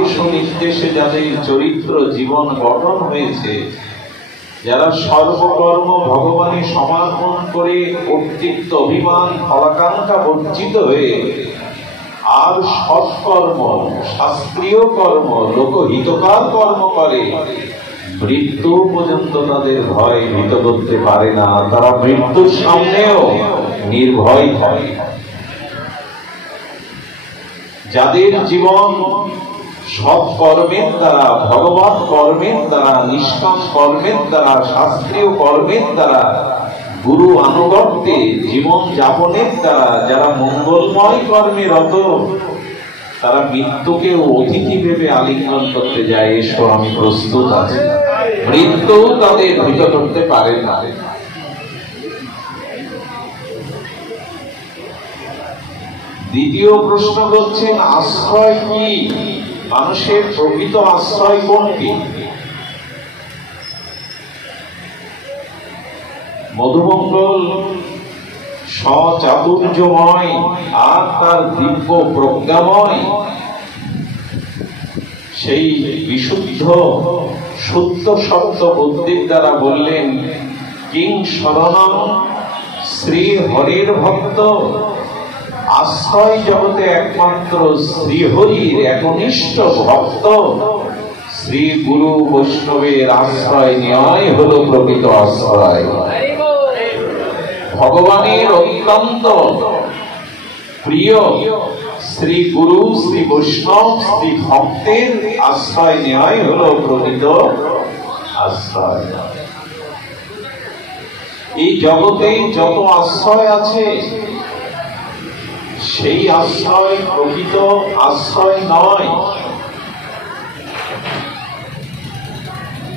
আদেশ ও নির্দেশে যাদের চরিত্র জীবন গঠন হয়েছে, যারা সর্বকর্ম ভগবানে সমর্পণ করে কর্তৃত্ব অভিমান ফলাকাঙ্ক্ষা বঞ্চিত হয়ে আর সৎকর্ম শাস্ত্রীয় কর্ম লোকহিতকর কর্ম করে, মৃত্যু পর্যন্ত তাদের ভয় ভীত করতে পারে না। তারা মৃত্যুর সামনেও নির্ভয় হয়। যাদের জীবন সৎ কর্মের দ্বারা, ভগবত কর্মের দ্বারা, নিষ্কাম কর্মের দ্বারা, শাস্ত্রীয় কর্মের দ্বারা, গুরু আনুগত্যে জীবন যাপনের দ্বারা যারা মঙ্গলময় কর্মে রত, তারা মৃত্যুকে অতিথি ভেবে আলিঙ্গন করতে যায়, এসো আমি প্রস্তুত আছি। মৃত্যু তাদের ভীত করতে পারে না। দ্বিতীয় প্রশ্ন করছেন, আশ্রয় কি? মানুষের প্রকৃত আশ্রয় কোনটি? মধুমঙ্গল সচাতুর্যময় আর তার দিব্য প্রজ্ঞাময় সেই বিশুদ্ধ শুদ্ধ শব্দ বুদ্ধির দ্বারা বললেন, কিং শরণং শ্রী হরির ভক্ত। আশ্রয় জগতে একমাত্র শ্রীহরির একনিষ্ঠ ভক্ত শ্রী গুরু বৈষ্ণবের আশ্রয় নেওয়াই হলো প্রকৃত আশ্রয়। ভগবানের অত্যন্ত প্রিয় শ্রী গুরু শ্রী বৈষ্ণব শ্রী ভক্তের আশ্রয় নেওয়াই হলো প্রকৃত আশ্রয়। এই জগতে যত আশ্রয় আছে, সেই আশ্রয় প্রকৃত আশ্রয় নয়।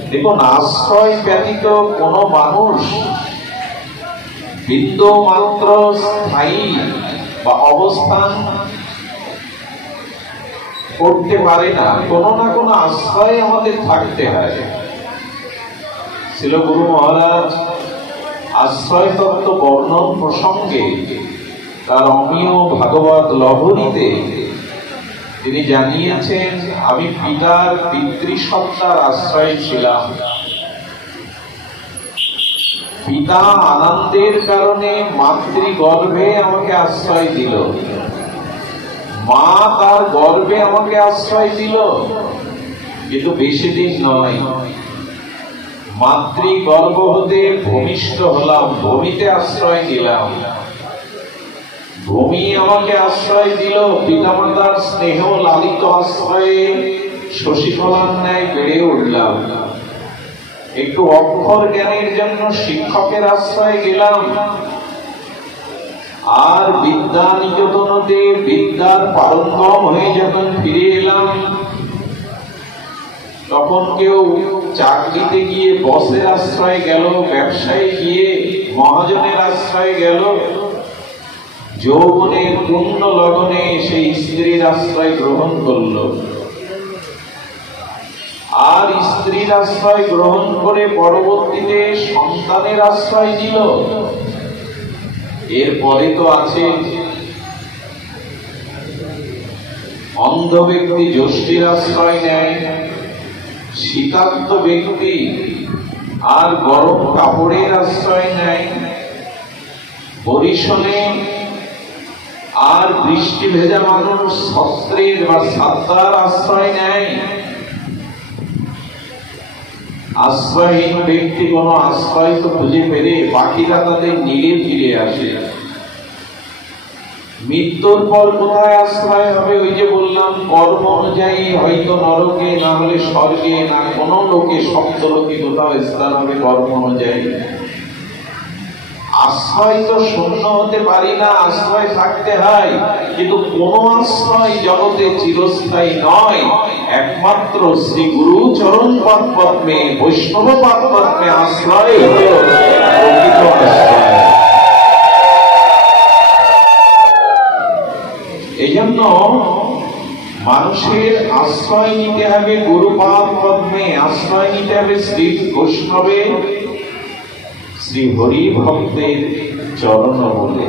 দেখুন, আশ্রয় ব্যতীত কোন মানুষ বিন্দু মাত্র স্থায়ী বা অবস্থান করতে পারে না। কোনো না কোনো আশ্রয় আমাদের থাকতে হয়। শ্রীল গুরু মহারাজ আশ্রয় তত্ত্ব বর্ণন প্রসঙ্গে তার অমীয় ভাগবত লহরীতে তিনি জানিয়েছেন, আমি পিতার পিতৃসত্তার আশ্রয় ছিলাম। পিতা আনন্দের কারণে মাতৃগর্ভে আমাকে আশ্রয় দিল, মা তার গর্ভে আমাকে আশ্রয় দিল, কিন্তু বেশি দিন নয়। মাতৃগর্ভ হতে ভূমিষ্ঠ হলাম, ভূমিতে আশ্রয় দিলাম, ভূমি আমাকে আশ্রয় দিল। পিতামাতার স্নেহ লালিত আশ্রয়ে শশীকলার ন্যায় বেড়ে উঠলাম। একটু অক্ষর জ্ঞানের জন্য শিক্ষকের আশ্রয় গেলাম, আর বিদ্যা নিকেতনতে বিদ্যার পারঙ্গম হয়ে যখন ফিরে এলাম, তখন কেউ চাকরিতে গিয়ে বসের আশ্রয় গেল, ব্যবসায় গিয়ে মহাজনের আশ্রয় গেল, যৌবনের পূর্ণ লগনে সেই স্ত্রীর আশ্রয় গ্রহণ করল, আর স্ত্রীর আশ্রয় গ্রহণ করে পরবর্তীতে সন্তানের আশ্রয় দিল। এরপরে তো আছে অন্ধ ব্যক্তি যষ্টির আশ্রয় নেয়, শীতার্ত ব্যক্তি আর গরম কাপড়ের আশ্রয় নেয়, বরিশনে আর বৃষ্টি ভেজা মানুষ ছত্রের বা ছাতার আশ্রয় নেয়। আশ্রয়হীন ব্যক্তি কোন আশ্রয় তো খুঁজে পেলে বাকিরা তাদের নীড়ে ফিরে আসে। মৃত্যুর পর কোথায় আশ্রয় হবে? ওই যে বললাম, কর্ম অনুযায়ী হয়তো নরকে, না হলে স্বর্গে, না কোন লোকে সপ্তলোকে কোথাও স্থান হবে কর্ম অনুযায়ী। আশ্রয় তো শূন্য হতে পারি না, আশ্রয় থাকতে হয়, কিন্তু কোন আশ্রয় জগতে চিরস্থায়ী নয়। একমাত্র শ্রী গুরু চরণ পদ্মে বৈষ্ণব পদ্মে আশ্রয় হল প্রকৃত আশ্রয়। এই জন্য মানুষের আশ্রয় নিতে হবে গুরুপাদ পদ্মে, আশ্রয় নিতে হবে শ্রী বৈষ্ণবের শ্রী হরি ভক্তের চরণ বলে।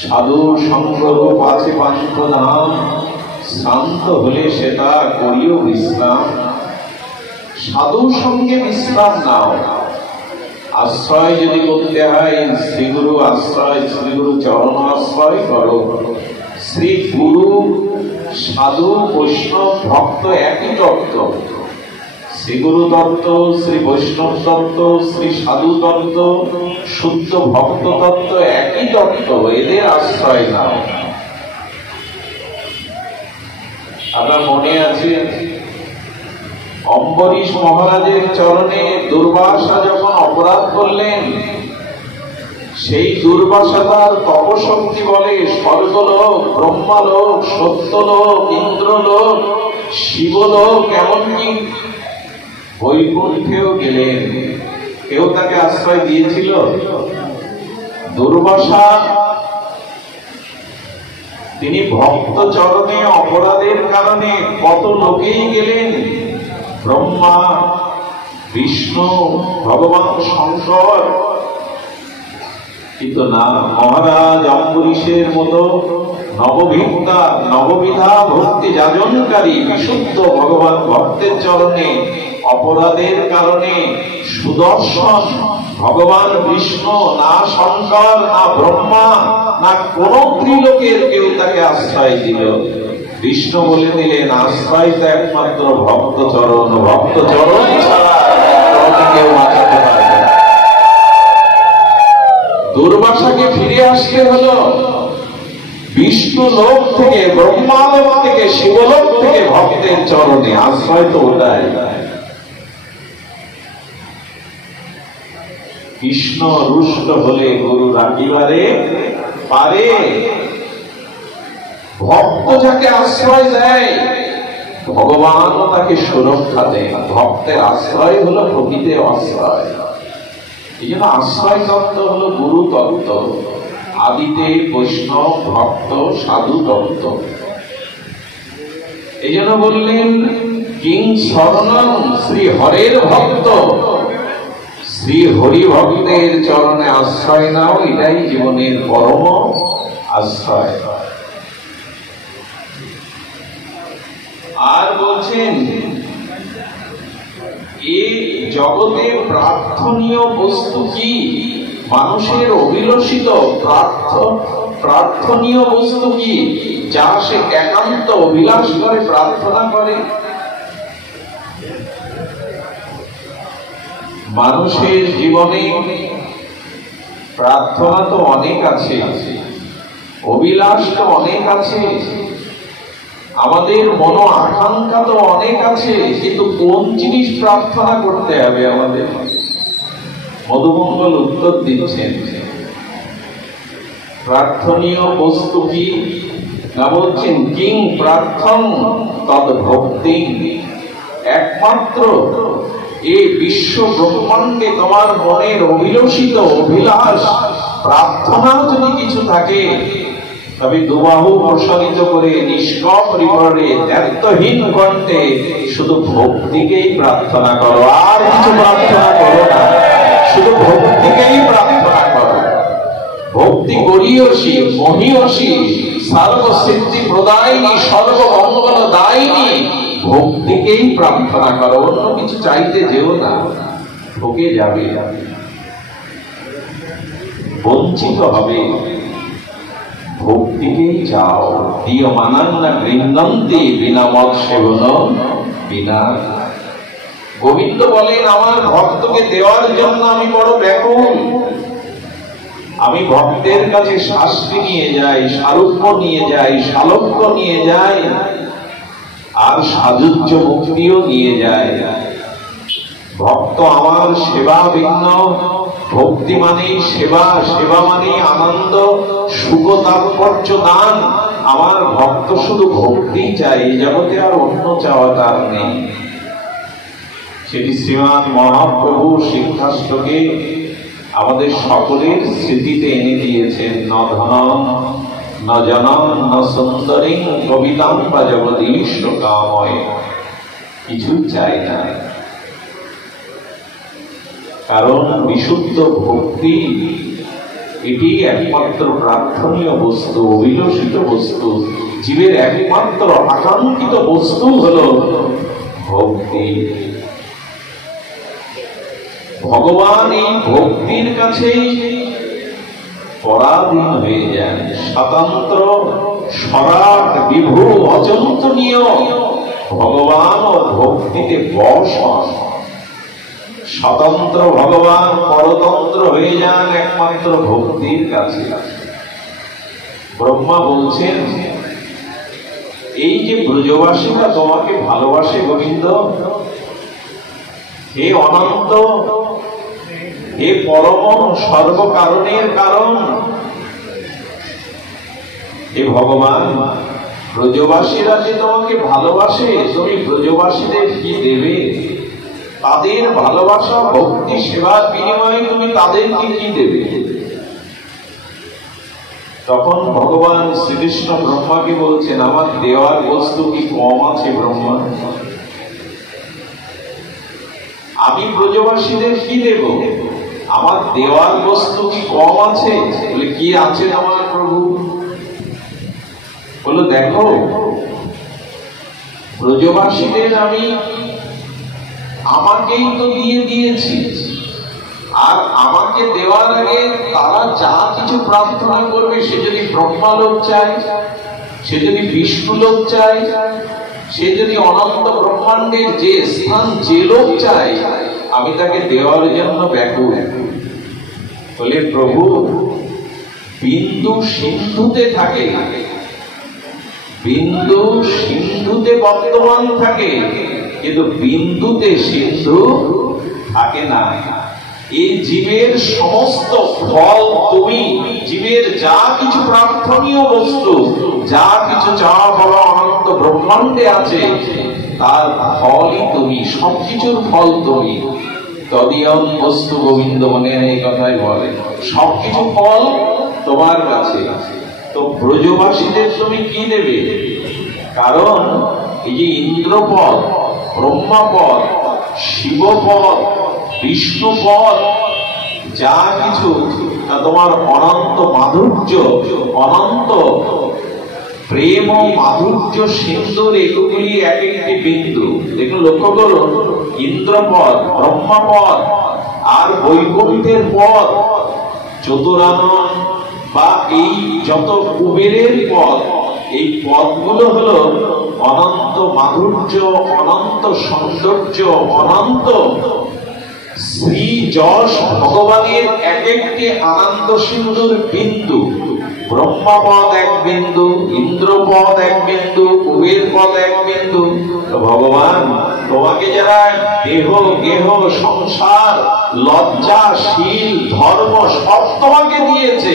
সাধু সঙ্গ রূপ আছে পান্থ ধাম, শ্রান্ত হলে সেটা করিও বিশ্রাম, সাধুর সঙ্গে বিশ্রাম নাও। আশ্রয় যদি করতে হয় শ্রীগুরু আশ্রয়, শ্রীগুরু চরণ আশ্রয় করো। শ্রী গুরু সাধু বৈষ্ণব ভক্ত একই তত্ত্ব। শ্রীগুরু তত্ত্ব, শ্রী বৈষ্ণব তত্ত্ব, শ্রী সাধু তত্ত্ব, শুদ্ধ ভক্ত তত্ত্ব একই তত্ত্ব। এদের আশ্রয় নাও। আপনার মনে আছে অম্বরীশ মহারাজের চরণে দুর্বাসা যখন অপরাধ করলেন, সেই দুর্বাসা তার তপশক্তি বলে স্বর্গলোক, ব্রহ্মালোক, সত্যলোক, ইন্দ্রলোক, শিবলোক, এমনকি বৈকুণ্ঠেও গেলেন। কেউ তাকে আশ্রয় দিয়েছিল? দুর্বাসা তিনি ভক্ত চরণে অপরাধের কারণে কত লোকেই গেলেন, ব্রহ্মা, বিষ্ণু, ভগবান শঙ্কর, কিন্তু না, মহারাজ অম্বরীশের মতো নববিধা ভক্তি যাজনকারী বিশুদ্ধ ভগবান ভক্তের চরণে অপরাধের কারণে সুদর্শন, ভগবান বিষ্ণু, না শঙ্কর, না ব্রহ্মা, না কোন ত্রিলোকের কেউ তাকে আশ্রয় দিল। বিষ্ণু বলে দিলেন আশ্রয় তো একমাত্র ভক্ত চরণ, ভক্ত চরণ ছাড়া কেউ বাঁচাতে পারবে না। দুর্বাসাকে ফিরে আসতে হলো বিষ্ণু লোক থেকে, ব্রহ্মালোক থেকে, শিবলোক থেকে ভক্তের চরণে। আশ্রয় তো ওটাই। কৃষ্ণ রুষ্ট হলে গুরু রাখিবারে পারে। ভক্ত যাকে আশ্রয় দেয় ভগবানও তাকে সুরক্ষা দেয়। ভক্তের আশ্রয় হলো প্রকৃতির আশ্রয়। এই জন্য আশ্রয় তত্ত্ব হলো গুরু তত্ত্ব, আদিতে বৈষ্ণব, ভক্ত, সাধু তত্ত্ব। এই জন্য বললেন কিং শরণং শ্রী হরের ভক্ত, শ্রী হরি ভক্তের চরণে আশ্রয় নাও। এটাই জীবনের পরম আশ্রয়। আর বলছেন এই জগতে প্রার্থনীয় বস্তু কি? মানুষের অভিলষিত প্রার্থনীয় বস্তু কি, যা সে একান্ত অভিলাষ করে প্রার্থনা করে? মানুষের জীবনে প্রার্থনা তো অনেক আছে, অভিলাষ তো অনেক আছে, আমাদের মন আকাঙ্ক্ষা তো অনেক আছে, কিন্তু কোন জিনিস প্রার্থনা করতে হবে আমাদের? মধুমঙ্গল উত্তর দিচ্ছেন প্রার্থনীয় বস্তু কি না, বলছেন কিং প্রার্থন তদ ভক্তি। একমাত্র এই বিশ্ব ব্রহ্মাণ্ডে তোমার মনের অভিলষিত অভিলাষ প্রার্থনা যদি কিছু থাকে, তবে দুবাহু প্রসারিত করে নিষ্কপ হৃদয়ে দ্ব্যর্থহীন কণ্ঠে শুধু ভক্তিকেই প্রার্থনা করো, আর কিছু প্রার্থনা করো না, শুধু ভক্তিকেই প্রার্থনা করো। ভক্তি গরীয়সী মহীয়সী সর্বসিদ্ধি প্রদায়িনী সর্বমঙ্গল দায়িনী। ভক্তিকেই প্রার্থনা করো, অন্য কিছু চাইতে যেও না, ঠকে যাবে, বঞ্চিত হবে। ভক্তিকেই চাও। প্রিয় মানান্না গৃহন্তি বিনা মত সেবন বিনা। গোবিন্দ বলেন আমার ভক্তকে দেওয়ার জন্য আমি বড় ব্যাকুল। আমি ভক্তের কাছে শাস্তি নিয়ে যাই, সারুক্য নিয়ে যাই, শালক্য নিয়ে যাই, আর সাযুজ্য মুক্তিও নিয়ে যায়। ভক্ত আমার সেবা ভিন্ন। ভক্তি মানেই সেবা, সেবা মানেই আনন্দ, সুখ, তাৎপর্য দান। আমার ভক্ত শুধু ভক্তি চাই, জগতে আর অন্য চাওয়া তার নেই। সেটি শ্রীমান মহাপ্রভু শিক্ষাষ্টকে আমাদের সকলের স্মৃতিতে এনে দিয়েছেন। ন ধনম ন জনম ন সুন্দরী কবিতাম বা জগদীশ কাময়। কিছু চাই না, কারণ বিশুদ্ধ ভক্তি এটি একমাত্র প্রার্থনীয় বস্তু, অভিলষিত বস্তু। জীবের একমাত্র আকাঙ্ক্ষিত বস্তু হলো ভক্তি। ভগবান এই ভক্তির কাছেই পরাধীন হয়ে যান, স্বতন্ত্র স্বরাট বিভু অচিন্তনীয় ভগবান ও ভক্তিতে বশ হন। স্বতন্ত্র ভগবান পরতন্ত্র হয়ে যান একমাত্র ভক্তির কাছে। ব্রহ্মা বলছেন, এই যে ব্রজবাসীরা তোমাকে ভালোবাসে গোবিন্দ, হে অনন্ত, হে পরম সর্বকারণের কারণ, হে ভগবান, ব্রজবাসীরা যে তোমাকে ভালোবাসে, তুমি ব্রজবাসীদের কি দেবে? তাদের ভালোবাসা ভক্তি সেবার বিনিময়ে তুমি তাদেরকে কি দেবে? তখন ভগবান শ্রীকৃষ্ণ ব্রহ্মাকে বলছেন, আমার দেওয়ার বস্তু কি কম আছে ব্রহ্মা? আমি ব্রজবাসীদের কি দেব? আমার দেওয়ার বস্তু কি কম আছে? বলে, কি আছে আমার প্রভু? বলো, দেখো, ব্রজবাসীদের আমি আমাকেই তো দিয়ে দিয়েছি, আর আমাকে দেওয়ার আগে তারা যা কিছু প্রার্থনা করবে, সে যদি ব্রহ্মালোক চায়, সে যদি বিষ্ণু লোক চায়, সে যদি অনন্ত ব্রহ্মাণ্ডের যে স্থান যে লোক চায়, আমি তাকে দেওয়ার জন্য ব্যাকুল। বলে, প্রভু, বিন্দু সিন্ধুতে থাকে, বিন্দু সিন্ধুতে বর্তমান থাকে, কিন্তু বিন্দুতে সিন্ধু থাকে না। এই জীবের সমস্ত ফল তুমি, জীবের যা কিছু প্রার্থনীয় বস্তু, যা কিছু চাওয়া পাওয়া অনন্ত ব্রহ্মাণ্ডে আছে, তার ফলই তুমি, সবকিছুর ফল তুমি। তদীয়ম বস্তু গোবিন্দ, মনে এই কথাই বলে, সবকিছু ফল তোমার কাছে। তো ব্রজবাসীদের তুমি কি দেবে? কারণ এই যে ইন্দ্রপদ, ব্রহ্মাপদ, শিবপদ, বিষ্ণুপদ, যা কিছু তোমার অনন্ত মাধুর্য, অনন্ত প্রেম ও মাধুর্য সিন্ধুর, এগুলি এক একটি বিন্দু। দেখুন, লক্ষ্য করুন, ইন্দ্রপদ, ব্রহ্মাপদ আর বৈকুণ্ঠের পদ, চতুরানন বা এই যত কুবেরের পদ, এই পদগুলো হলো অনন্ত মাধুর্য, অনন্ত সৌন্দর্য, অনন্ত শ্রী যশ ভগবানের এক একটি আনন্দ সিন্ধুর বিন্দু। ব্রহ্মাপদ এক বিন্দু, ইন্দ্রপদ এক বিন্দু, কুবের পদ এক বিন্দু। তো ভগবান, তোমাকে যারা দেহ গেহ সংসার লজ্জা শীল ধর্ম সব তোমাকে দিয়েছে,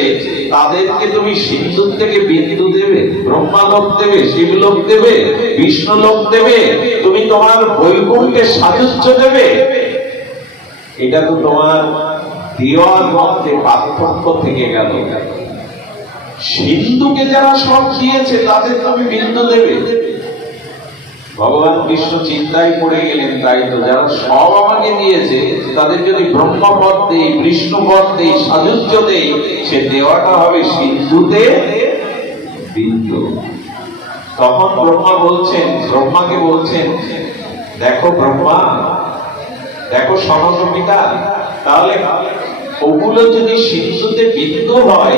তাদেরকে তুমি সিন্ধুর থেকে বিন্দু দেবে? ব্রহ্মালোক দেবে, শিবলোক দেবে, বিষ্ণুলোক দেবে, তুমি তোমার বৈকুণ্ঠের সাযুজ্য দেবে? এটা তো তোমার দেওয়ার মধ্যে পার্থক্য থেকে গেল। সিন্ধুকে যারা সব দিয়েছে, তাদের তুমি বিন্দু দেবে? ভগবান কৃষ্ণ চিন্তায় পড়ে গেলেন, তাই তো, যারা সব আমাকে দিয়েছে, তাদের যদি ব্রহ্মপদ দেই, বিষ্ণুপদ দেই, সাযুজ্য দেই, সে দেওয়াটা হবে সিন্ধুতে বিন্দু। তখন ব্রহ্মা বলছেন, ব্রহ্মাকে বলছেন, দেখো ব্রহ্মা, দেখো সনক পিতা, তাহলে ওগুলো যদি সিন্ধুতে বিন্দু হয়,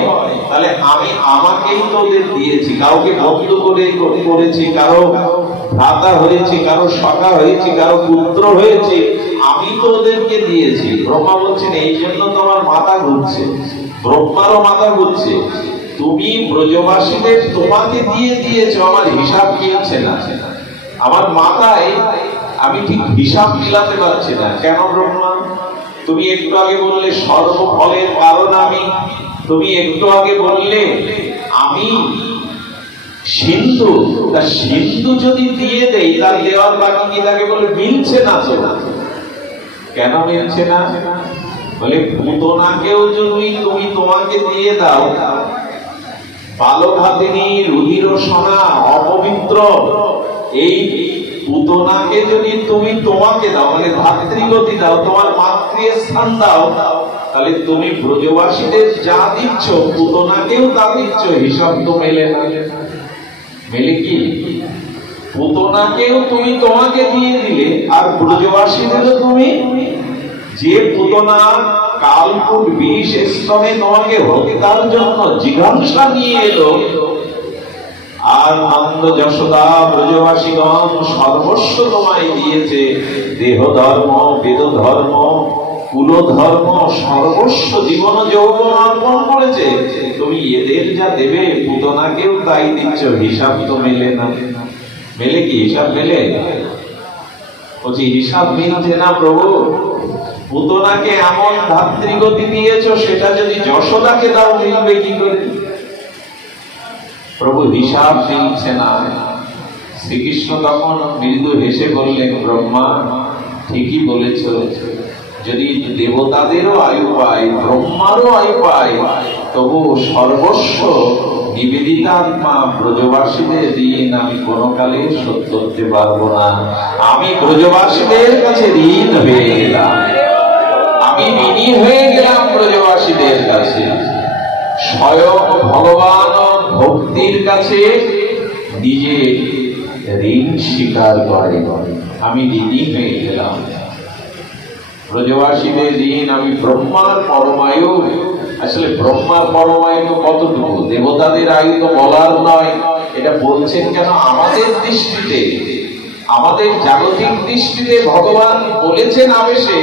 তাহলে আমি আমাকেই তো ওদের দিয়েছি, কাউকে বন্ধু করেছি, কারো ভ্রাতা হয়েছে, কারো সখা হয়েছে, কারো পুত্র হয়েছে, আমি তো ওদেরকে দিয়েছি। ব্রহ্মা বলছেন, এই জন্য তোমার মাথা ঘুরছে, ব্রহ্মারও মাথা ঘুরছে। তুমি ব্রজবাসীদের তোমাকে দিয়ে দিয়েছো, আমার হিসাব মিলছে না, আমার মাথায় আমি ঠিক হিসাব মিলাতে পারছি না। কেন ব্রহ্মা? তুমি একটু আগে বললে সর্বফলের কারণ আমি, তুমি একটু আগে বললে আমি সিন্ধু, তা সিন্ধু যদি দিয়ে দেই, তার দেওয়ার বাকি কি থাকে? বলে, মিলছে না। কেন মিলছে না? বলে, পুতনাকেও যদি তুমি তোমাকে দিয়ে দাও, বালক হাতিনী, রুধির সোনা, অপবিত্র, এই পুতনাকে যদি তুমি তোমাকে দাও, মানে ধাত্রীগতি দাও, তোমার মাতৃস্থান দাও, তাহলে তুমি ব্রজবাসীদের যা দিচ্ছ, পুতনাকেও তা দিচ্ছ, হিসাব তো মেলে না। মেলে কি? পুতনাকেও তুমি তোমাকে দিয়ে দিলে, আর ব্রজবাসীদেরও তুমি, যে পুতনা কালকুট বিষ স্তনে তোমাকে হত্যার জন্য জিঘাংসা নিয়ে এলো, আর নন্দ যশোদা ব্রজবাসীগণ সর্বস্ব তোমায় দিয়েছে, দেহ ধর্ম, বেদ ধর্ম, কুল ধর্ম, সর্বস্ব জীবন যৌবন অর্পণ করেছে, তুমি এদের যা দেবে পুতনাকেও তাই দিচ্ছ, হিসাব তো মেলে না। মেলে কি? হিসাব মেলে? বলছি হিসাব মিলছে না প্রভু। পুতনাকে এমন ধাত্রীগতি দিয়েছ, সেটা যদি যশোদাকে দাও মিলবে কি করে? প্রভু হিসাব মিলছে না। শ্রীকৃষ্ণ তখন মৃদু হেসে বললেন, ব্রহ্মা ঠিকই বলেছ, যদি দেবতাদেরও আয়ু পায়, ব্রহ্মারও আয়ু পায়, তবু সর্বস্ব নিবেদিতাত্মা ব্রজবাসীদের ঋণ আমি কোনো কালে শোধ করতে পারবো না। আমি ব্রজবাসীদের কাছে ঋণ হয়ে গেলাম, আমি ঋণী হয়ে গেলাম ব্রজবাসীদের কাছে। স্বয়ং ভগবান ভক্তির কাছে নিজে ঋণ স্বীকার করে, আমি ঋণী হয়ে গেলাম ব্রজবাসীদের ঋণ। আমি ব্রহ্মার পরমায়ু। আসলে ব্রহ্মার পরমায়ু কতটুকু? দেবতাদের আয়ু তো বলার নয়। এটা বলছেন কেন? আমাদের দৃষ্টিতে, আমাদের জাগতিক দৃষ্টিতে ভগবান বলেছেন আবেশে,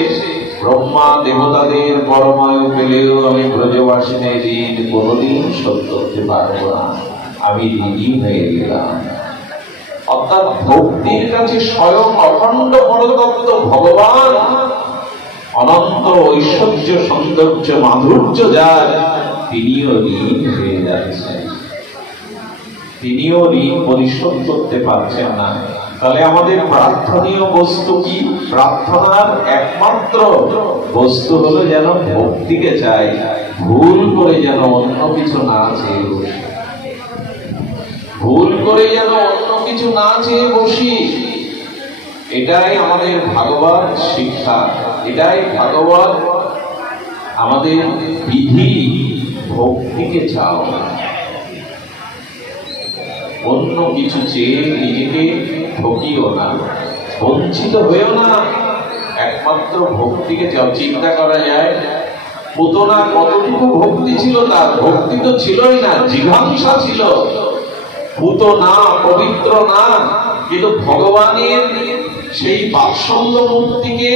ব্রহ্মা দেবতাদের পরমায়ু পেলেও আমি ব্রজবাসীদের ঋণ কোনদিন শোধ করতে পারবো না, আমি ঋণী হয়ে গেলাম। অর্থাৎ ভক্তির কাছে স্বয়ং অখণ্ড পরতত্ত্ব ভগবান, অনন্ত ঐশ্বর্য, সৌন্দর্য, মাধুর্য যার, তিনিও ঋণ হয়ে যাচ্ছেন, তিনিও ঋণ পরিশোধ করতে পারছেন না। তাহলে আমাদের প্রার্থনীয় বস্তু কি? প্রার্থনার একমাত্র বস্তু হলো যেন ভক্তিকে চাই, ভুল করে যেন অন্য কিছু না চেয়ে বসি, ভুল করে যেন অন্য কিছু না চেয়ে বসি। এটাই আমাদের ভাগবত শিক্ষা, এটাই ভাগবত আমাদের বিধি। ভক্তিকে চাও, অন্য কিছু চেয়ে নিজেকে ঠকিও না, বঞ্চিত হয়েও না, একমাত্র ভক্তিকে চাও। চিন্তা করা যায়, পুতনা কতটুকু ভক্তি ছিল তার? ভক্তি তো ছিলই না, জিঘাংসা ছিল। পুতনা পবিত্র না, কিন্তু ভগবানের সেই বাৎসল্য মূর্তিকে,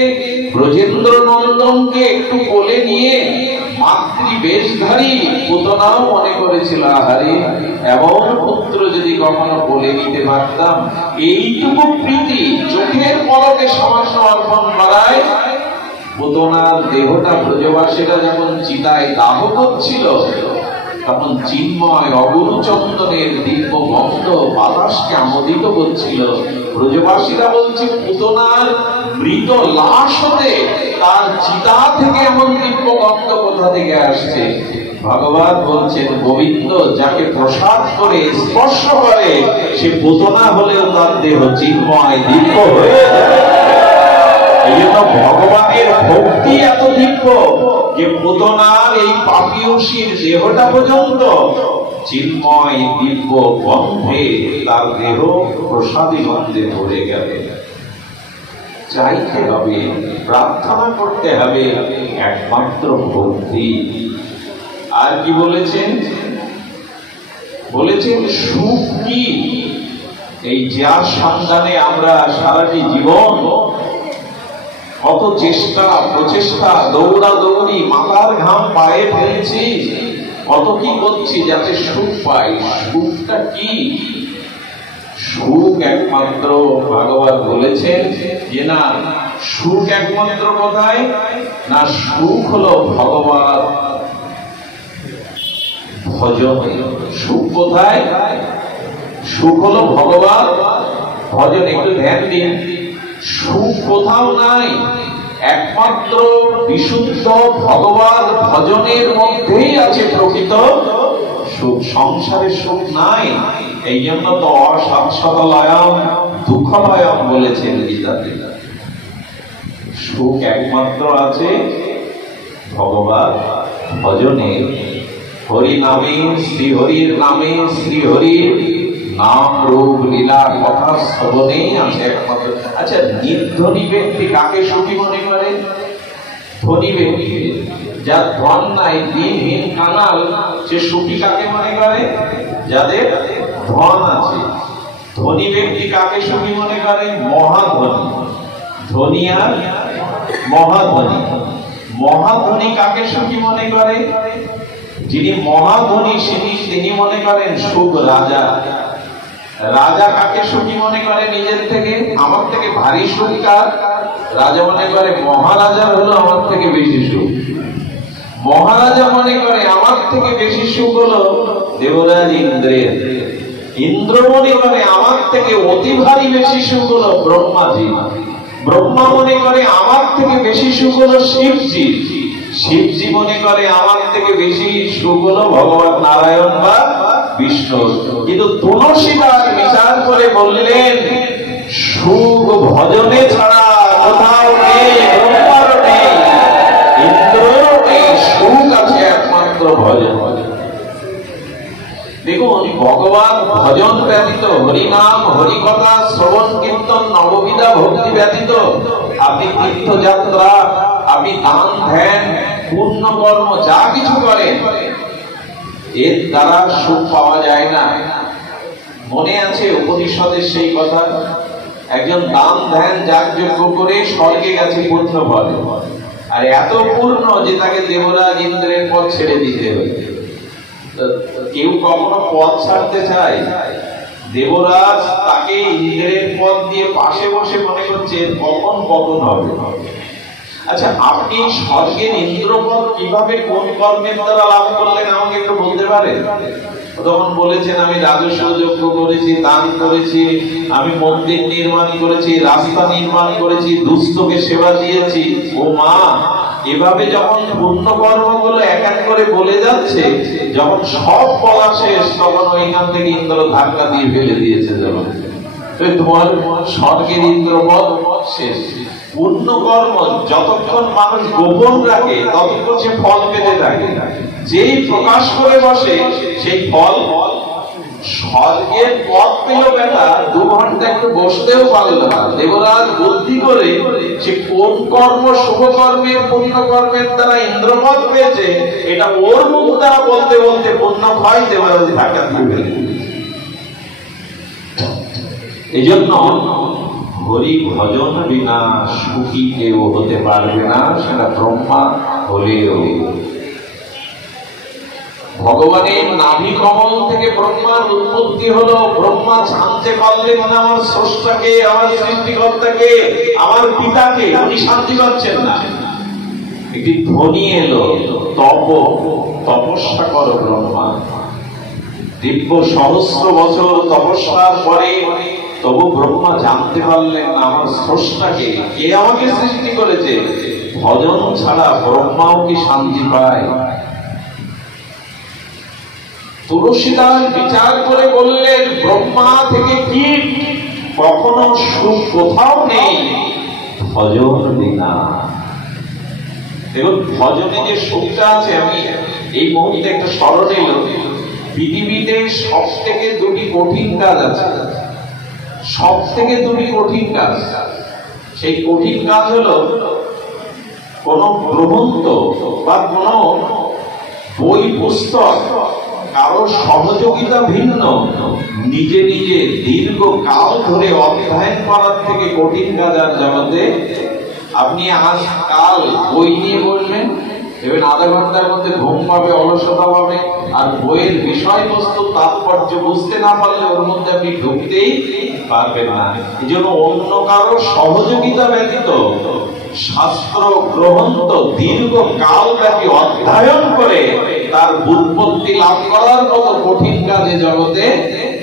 ব্রজেন্দ্র নন্দনকে একটু কোলে নিয়ে মাতৃবেশধারী পুতনাও মনে করেছিল, আহারে এমন পুত্র যদি কখনো কোলে নিতে পারতাম। এইটুকু প্রীতি চোখের পলকে সামান্য অর্পণ করায় পুতনার দেহটা ব্রজবাসীরা যখন চিতায় দাহ করছিল, তখন চিন্ময় অগুরু চন্দনের দিব্য গন্ধ বাতাসকে আমোদিত করছিল। ব্রজবাসীরা বলছে, পুতনার মৃত লাশ হতে তার চিতা থেকে এমন দিব্য গন্ধ কোথা থেকে আসছে? ভগবান বলছেন, গোবিন্দ যাকে প্রসাদ করে স্পর্শ করে, সে পুতনা হলেও তার দেহ চিন্ময় দিব্য হয়ে যায়। এই জন্য ভগবানের ভক্তি এত দিব্য যে পুতনার এই পাপীয়সীর দেহটা পর্যন্ত চিন্ময় দিব্য গন্ধে তার দেহ প্রসাদী গন্ধে ভরে গেল। চাইতে হবে, প্রার্থনা করতে হবে একমাত্র ভক্তি। আর কি বলেছেন? বলেছেন সুখ কি? এই যার সন্ধানে আমরা সারাটি জীবন কত চেষ্টা প্রচেষ্টা, দৌড়া দৌড়ি, মাথার ঘাম পায়ে ফেলছি, কত কি করছি যাতে সুখ পাই। সুখটা কি? সুখ একমাত্র ভাগবত বলেছেন যে না, সুখ একমাত্র কোথায়? না, সুখ হলো ভগবত ভজন। সুখ কোথায়? সুখ হলো ভগবত ভজন। একটু ধ্যান দিন, সুখ কোথাও নাই, একমাত্র বিশুদ্ধ ভগবত ভজনের মধ্যেই আছে প্রকৃত সুখ। সংসারে সুখ নাই। এই জন্য তো অসাৎসতলয়ম দুঃখময়ম বলেছেন গীতাতে। সুখ একমাত্র আছে ভগবত ভজনে, হরি নামে, শ্রীহরির নামে, শ্রীহরির নাম রূপ লীলা কথা শ্রবণেই আছে একমাত্র। আচ্ছা, নির্ধনী ব্যক্তি কাকে সুখী মনে করে? ধনী ব্যক্তি, যার ধন নাই, দিনহীন কাঙাল, সে সুখী কাকে মনে করে? যাদের ধন আছে। ধনী ব্যক্তি কাকে সুখী মনে করে? মহাধনী। ধনী আর মহাধনী। মহাধনী কাকে সুখী মনে করে? যিনি মহাধনী তিনি মনে করেন সুখ রাজা। রাজা কাকে সুখী মনে করে? নিজের থেকে, আমার থেকে ভারী সুখ কার? রাজা মনে করে মহারাজা হলো আমার থেকে বেশি সুখ। মহারাজা মনে করে আমার থেকে বেশি সুখ হলো দেবরাজ ইন্দ্রের। ইন্দ্র মনে করে আমার থেকে অতি ভারী বেশি সুখ হলো ব্রহ্মাজি। ব্রহ্মা মনে করে আমার থেকে বেশি সুখ হলো শিবজি। শিবজি মনে করে আমার থেকে বেশি সুখ হলো ভগবান নারায়ণ বা বিষ্ণু। কিন্তু তুলসীদাস বিচার করে বললেন, সুখ ভজনে ছাড়া কোথাও নেই, ব্রহ্মারও নেই, ইন্দ্রও নেই, সুখ আছে একমাত্র ভজন। দেখুন, ভগবান ভজন ব্যতীত, হরিনাম হরিকথা শ্রবণ কীর্তন নববিধা ভক্তি ব্যতীত আপনি তীর্থযাত্রা, আপনি দান ধ্যান পুণ্য কর্ম যা কিছু করেন, এর দ্বারা সুখ পাওয়া যায় না। মনে আছে উপনিষদের সেই কথা, একজন দান ধ্যান যাগযজ্ঞ করে স্বর্গে গেছে পূর্ণ ফলে, আর এত পূর্ণ যে তাকে দেবরাজ ইন্দ্রের পথ ছেড়ে দিতে হয়েছে। কেউ কখনো পথ ছাড়তে চায়? দেবরাজ তাকে ইন্দ্রের পথ দিয়ে পাশে বসে মনে করছে কখন পতন হবে। আচ্ছা, আপনি স্বর্গের ইন্দ্রপদ কিভাবে কোন কর্মের দ্বারা লাভ করলেন আমাকে একটু বলতে পারেন? তখন বলেছেন, আমি রাজস্ব যজ্ঞ করেছি, দান করেছি, আমি মন্দির নির্মাণ করেছি, রাস্তা নির্মাণ করেছি, দুস্থকে সেবা দিয়েছি। ও মা, এভাবে যখন পুণ্য কর্মগুলো এক এক করে বলে যাচ্ছে, যখন সব বলা শেষ, তখন ওইখান থেকে ইন্দ্র ধাক্কা দিয়ে ফেলে দিয়েছে। যখন তোমার স্বর্গের ইন্দ্রপদ শেষ। পুণ্য কর্ম যতক্ষণ মানুষ গোপন রাখে ততক্ষণ সে ফল পেতে থাকে, যেই প্রকাশ করে বসে সেই ফল। স্বর্গের পথ পেল বেটা, 2 ঘন্টা একটু বসতেও পারল না। দেবরাজ বুদ্ধি করে সে কোন কর্ম, শুভ কর্মের পুণ্য কর্মের দ্বারা ইন্দ্রপদ পেয়েছে, এটা ওর মুখ দ্বারা বলতে বলতে পুণ্য হয় দেবরাজ ধাক্কা দিয়ে ফেলে। এই জন্য হরি ভজন বিনা সুখী কেউ হতে পারবে না, সেটা ব্রহ্মা হলেও। ভগবানের নাভি কমল থেকে ব্রহ্মার উৎপত্তি হলো। ব্রহ্মা জানতে পারলেন না আমার স্রষ্টাকে, আমার সৃষ্টিকর্তাকে, আমার পিতাকে। উনি শান্তি পাচ্ছেন না। একটি ধ্বনি এলো, তপস্যা করো ব্রহ্মা। দিব্য সহস্র বছর তপস্যার পরে তবু ব্রহ্মা জানতে পারলেন না আমার স্রষ্টাকে, কে আমাকে সৃষ্টি করেছে। ভজন ছাড়া ব্রহ্মাও কি শান্তি পায়? তুলসীদাস বিচার করে বললেন, ব্রহ্মা থেকে কি কখনো সুখ কোথাও নেই ভজন বিনা। দেখুন, ভজনে যে সুখটা আছে, আমি এই মুহূর্তে একটা স্মরণ এলো, পৃথিবীতে সব থেকে 2টি কঠিন কাজ আছে। সব থেকে 2টি কঠিন কাজ। সেই কঠিন কাজ হলো কোন গ্রন্থ বা কোন বই পুস্তক কারো সহযোগিতা ভিন্ন নিজে নিজে দীর্ঘ কাল ধরে অধ্যয়ন করার থেকে কঠিন কাজ আর জগতে। আপনি আজ কাল বই নিয়ে বললেন, এবার আধা ঘন্টার মধ্যে ঘুম পাবে, অলসতা পাবে, আর বইয়ের বিষয়বস্তু তাৎপর্য বুঝতে না পারলে ওর মধ্যে আপনি ঢুকতেই পারবেন না। এই জন্য অন্য কারো সহযোগিতা ব্যতীত শাস্ত্র গ্রন্থ দীর্ঘ কাল ব্যাপী অধ্যয়ন করে তার বুৎপত্তি লাভ করার মতো কঠিন কাজে জগতে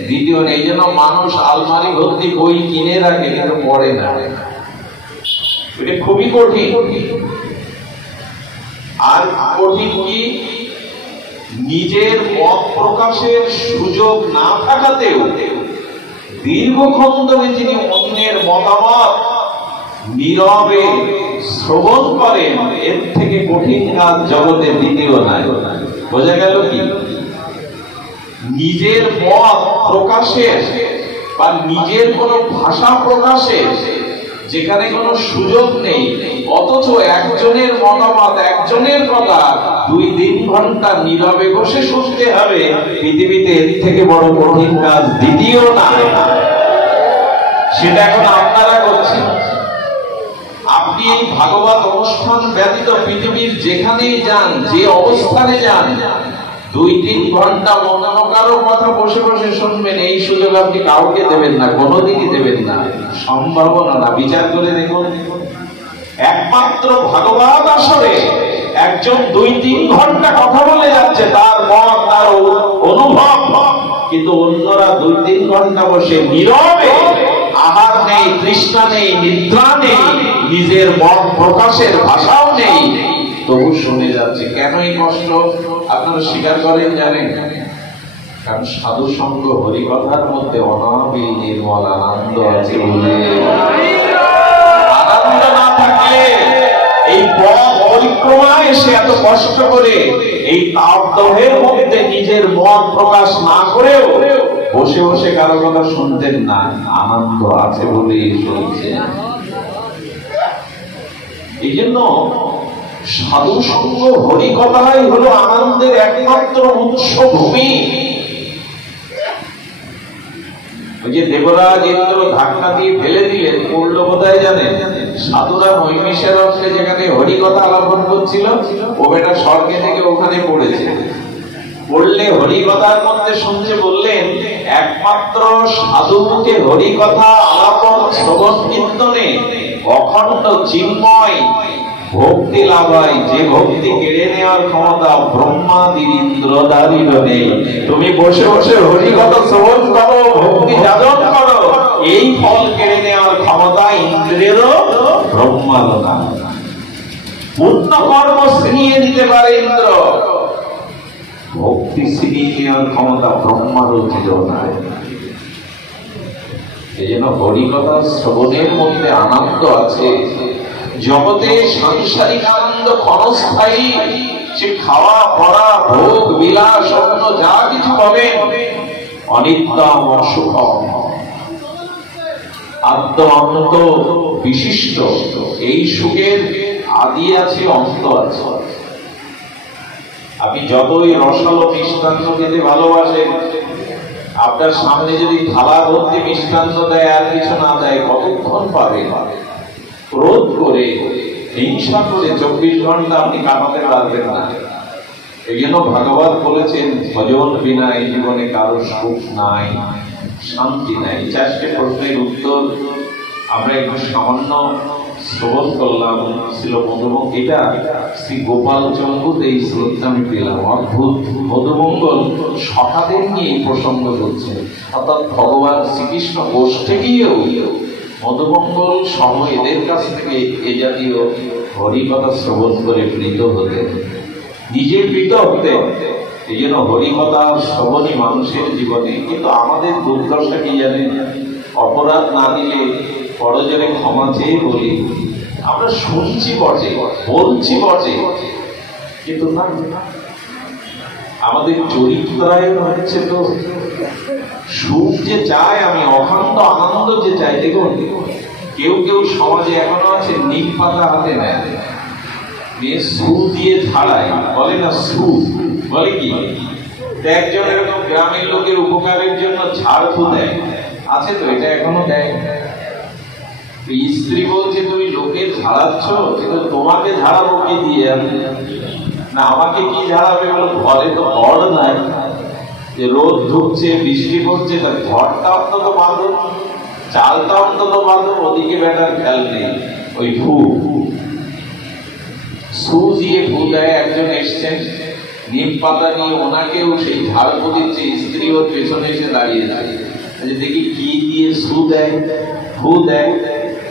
দ্বিতীয় নেই। যেন মানুষ আলমারি ভর্তি বই কিনে রাখে কিন্তু পড়ে না, এটা খুবই কঠিন। আর কঠিন কি, নিজের মত প্রকাশের সুযোগ না থাকাতেও দীর্ঘক্ষণ ধরে যিনি অন্যের মতামত নীরবে শ্রবণ করেন, এর থেকে কঠিন কাজ জগতে দ্বিতীয় নাই। বোঝা গেল কি? নিজের মত প্রকাশের বা নিজের কোনো ভাষা প্রকাশের যেখানে কোনো সুযোগ নেই, অথচ একজনের মতামত, একজনের কথা 2-3 ঘন্টা নীরবে বসে শুনতে হবে, পৃথিবীতে এর থেকে বড় কঠিন কাজ দ্বিতীয় না। সেটা এখন আপনারা করছেন। আপনি এই ভাগবত অনুষ্ঠান ব্যতীত পৃথিবীর যেখানেই যান, যে অবস্থানে যান, 2-3 ঘন্টা অন্য কারো কথা বসে বসে শুনবেন, এই সুযোগ আপনি কাউকে দেবেন না, কোনোদিনই দেবেন না, সম্ভাবনা না। বিচার করে দেখুন, একমাত্র ভাগবত আসরে একজন 2-3 ঘন্টা কথা বলে যাচ্ছে, তার মত, তার অনুভব, কিন্তু অন্যরা 2-3 ঘন্টা বসে নীরবে, আহার নেই, তৃষ্ণা নেই, নিদ্রা নেই, নিজের মত প্রকাশের ভাষাও নেই, তবু শুনে যাচ্ছে। কেন এই কষ্ট আপনারা স্বীকার করেন জানেন? কারণ সাধু সঙ্গ হরিকথার মধ্যে অনাবিল নির্মল আনন্দ আছে বলে। আনন্দ না থাকলে এই পথ পরিক্রমায় এসে এত কষ্ট করে এই তাপদহের মধ্যে নিজের মত প্রকাশ না করেও বসে বসে কারো কথা শুনতেন না। আনন্দ আছে বলেই শুনছে। এই জন্য সাধু সঙ্গ হরিকথাই হলো আনন্দের একমাত্র উৎস ভূমি। ওই যে দেবরাজ ইন্দ্র ধাক্কা দিয়ে ফেলে দিলেন, পড়লো কোথায় জানেন? সাধুরা নৈমিষের অর্থে যেখানে হরিকথা আলাপন করছিল, ও বেটা স্বর্গে থেকে ওখানে পড়েছে। পড়লে হরিকথার মধ্যে শুনতে বললেন, একমাত্র সাধু মুখে হরিকথা আলাপন শ্রবণ কীর্তনে অখণ্ড চিন্ময় ভক্তি লাভ হয়, যে ভক্তি কেড়ে নেওয়ার ক্ষমতা ব্রহ্মাদির ইন্দ্রদারির নেই। তুমি বসে বসে হরিকথা শ্রবণ করো, ভক্তি যাজন করো, এই ফল কেড়ে নেওয়ার ক্ষমতা ইন্দ্রেরও ব্রহ্মারও না। পূর্ণ কর্ম ছিনিয়ে নিতে পারে ইন্দ্র, ভক্তি ছিনিয়ে নেওয়ার ক্ষমতা ব্রহ্মারও ছিল না। এই জন্য হরিকথা শ্রবণের মধ্যে আনন্দ আছে। জগতে সাংসারিক আনন্দ ক্ষণস্থায়ী, সে খাওয়া পড়া ভোগ বিলাস অন্য যা কিছু পাবেন অনিত্যম অসুখম, আদ্য অন্ত বিশিষ্ট। এই সুখের আদি আছে, অন্ত আছে। আপনি যতই রসালো মিষ্টান্ন খেতে ভালোবাসেন, আপনার সামনে যদি থালা ভর্তি মিষ্টান্ন দেয় আর কিছু না দেয়, কতক্ষণ পাবেন? ক্রোধ করে, হিংসা করে 24 ঘন্টা আপনি কাটাতে পারবেন না। এই জন্য ভাগবত বলেছেন, ভজন বিনা এই জীবনে কারো সুখ নাই, শান্তি নাই। 4টে প্রশ্নের উত্তর আমরা একটু সামান্য শ্রবণ করলাম। ছিল মধুমঙ্গল, এটা শ্রী গোপাল চন্দ্র এই শ্লোকটা আমি পেলাম। অদ্ভুত। মধুমঙ্গল সখাদের নিয়ে এই প্রসঙ্গ করছে, অর্থাৎ ভগবান শ্রীকৃষ্ণ গোষ্ঠে গিয়েও মধুমঙ্গল সহ এদের কাছ থেকে এ জাতীয় হরিকথা শ্রবণ করে প্রীত হতে, নিজে প্রীত হতে। এই জন্য হরিকথা শ্রবণই মানুষের জীবনে। কিন্তু আমাদের দুর্দশা কি জানেন? অপরাধ না দিলে পরজনে ক্ষমা চেয়ে বলি, আমরা শুনছি বটে, বলছি বটে, কিন্তু না, আমাদের চরিত্রায়ন হচ্ছে তো সুখ যে চায় আমি, অখণ্ড আনন্দ যে চাই। দেখুন, কেউ কেউ সমাজে এখনো আছে নিম পাতা হাতে নেয়, নিয়ে সু দিয়ে ঝাড়ায়, বলে না সু, বলে কি? একজন এরকম গ্রামের লোকের উপকারের জন্য ঝাড় ফু দেয়, আছে তো, এটা এখনো দেয়। স্ত্রী বলছে, তুমি লোকের ঝাড়াচ্ছ, কিন্তু তোমাকে ঝাড়াবো কি দিয়ে? না, আমাকে কি ঝাড়াবে? ঘরে তো ঘর নাই, যে রোদ ঢুকছে, বৃষ্টি পড়ছে, তার ঘরটা অন্তত বাঁধো, চালটা অন্তত বাঁধো, ওদিকে বেটার খেয়াল নেই। ওই ফু সু দিয়ে ফু দেয়। একজন এসছেন নিম পাতা নিয়ে, ওনাকেও সেই ঝাড় ফু দিচ্ছে, স্ত্রী ওর পেছনে এসে দাঁড়িয়েছে। দেখি কি দিয়ে সু দেয়, ফু দেয়,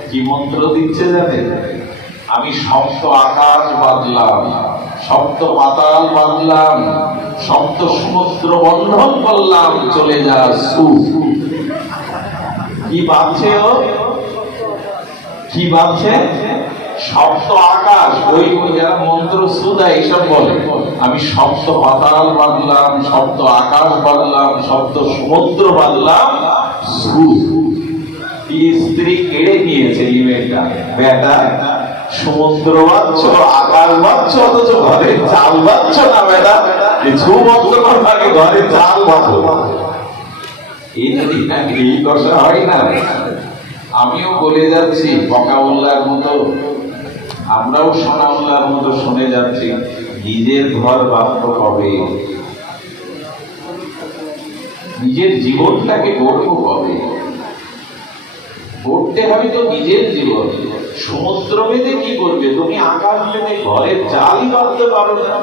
কি মন্ত্র দিচ্ছে জানেন? আমি সপ্ত আকাশ বাঁধলাম, সপ্ত পাতাল বাঁধলাম, সপ্ত সমুদ্র বন্ধন করলাম, চলে যা সু। কি বাঁধছে ও? কি বাঁধছে? সপ্ত আকাশ। ওই যারা মন্ত্র সু দেয় এইসব বলে, আমি সপ্ত পাতাল বাঁধলাম, সপ্ত আকাশ বাঁধলাম, সপ্ত সমুদ্র বাঁধলাম, স্ত্রী কেড়ে নিয়েছে। এই মেয়েটা বেটা সমুদ্র বাঁধছ, আকাশ বাঁধছ, অথচ ঘরে চাল বাঁধছ না বেটা, ঝু বন্ধ করবো আগে ঘরে চাল বাঁধো। এই যদি এই দশা হয় না, আমিও বলে যাচ্ছি বকাউল্লার মতো, আমরাও সোনাউল্লার মতো শুনে যাচ্ছি, নিজের ঘর বাঁধবো কবে, নিজের জীবনটাকে গড়বো কবে? গড়তে হবে তো নিজের জীবন। সমুদ্র বেঁধে কি করবে তুমি? আকাশ বেঁধে ঘরের চালই বাঁধতে পারো না।